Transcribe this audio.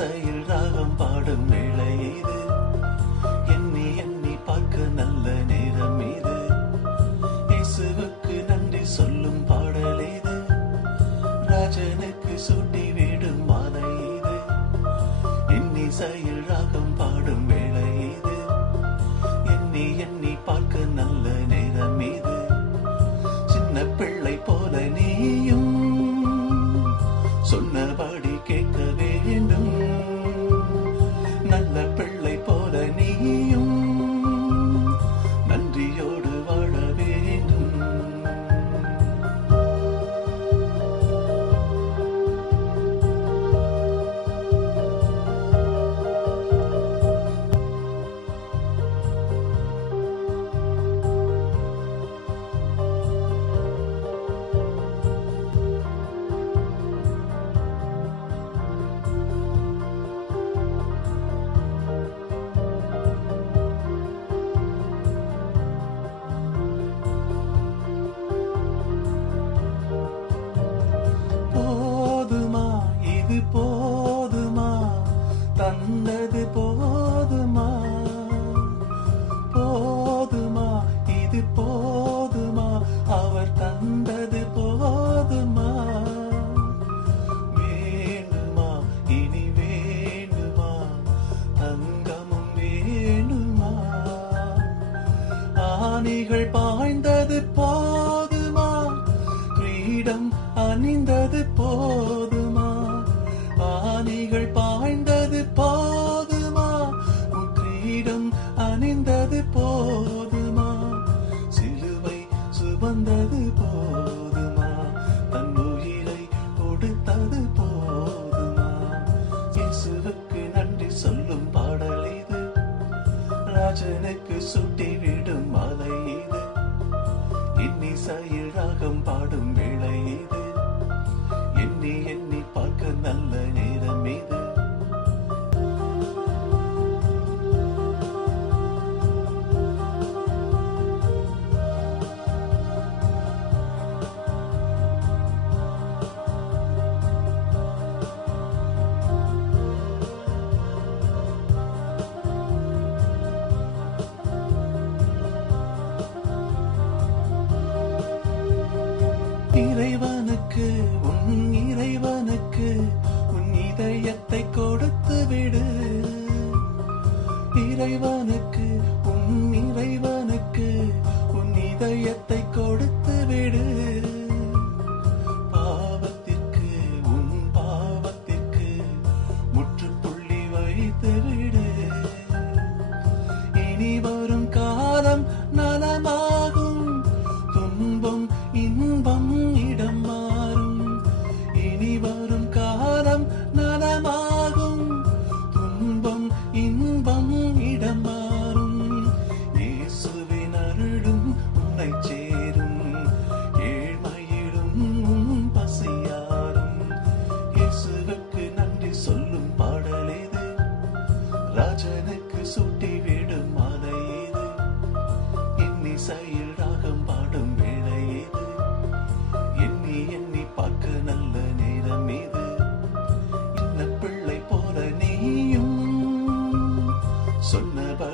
இன்னிசையில் ராகம் பாடும் வேளை இது, எண்ணி எண்ணி பார்க்க நல்ல நேரம் இது, இயேசுவுக்கு நன்றி சொல்லும் பாடல் இது, ராஜனுக்கு சூட்டி விடும் மாலை இது, இன்னிசையில் ராகம் பாடும் வேளை இது, எண்ணி எண்ணி பார்க்க நல்ல நேரம் இது, சின்ன பிள்ளை போல நீயும் சொன்னபடி கேட்க வேண்டும், நல்ல பிள்ளை போல நீயும் நன்றியோடு வாழ வேண்டும். போதுமா, தந்தது போதுமா, போதுமா, இது போதுமா, அவர் தந்தது போதுமா, வேண்டுமா, இனி வேண்டுமா, தங்கமும் வேண்டுமா, ஆணிகள் பாய்ந்தது போதுமா, கிரீடம் அணிந்தது போதுமா, ஆணிகள் பாய்ந்தது போதுமா, கிரீடம் அணிந்தது போதுமா, சிலுவை சுமந்தது போதுமா, தன் உயிரை கொடுத்தது போதுமா, இயேசுவுக்கு நன்றி சொல்லும் பாடல் இது, ராஜனுக்கு சுட்டி விடும் மாலை இது, இன்னிசையில் ராகம் பாடும் வேளை இது, எண்ணி எண்ணி பார்க்க நல்ல நேரம் இது. இறைவனுக்கு இறைவனுக்கு உன் இதயத்தை கொடுத்து விடு, இறைவனுக்கு இறைவனுக்கு உன் இதயத்தை கொடுத்து விடு, பாவத்திற்கு உன் பாவத்திற்கு முற்றுப்புள்ளி வைத்து விடு, இனி வரும் காலம் நலமாகும், துன்பம் இன்பம் இடம் மாறும், இனி வரும் காலம் நலமாகும், துன்பம் இன்பம் இடம் மாறும், இயேசுவின் அருளும் உன்னை சேரும், ஏழ்மையிலும் உன் பசியாரும், இயேசுவுக்கு நன்றி சொல்லும் பாடல் இது, ராஜனுக்கு சூட்டி விடும் மாலை இது, இன்னிசையில் ராகம் பாடும் வேளை இது, எண்ணி எண்ணி பார்க்க நல்ல நேரம் இது, இன்ன பிள்ளை போல நீயும் சொன்னபடி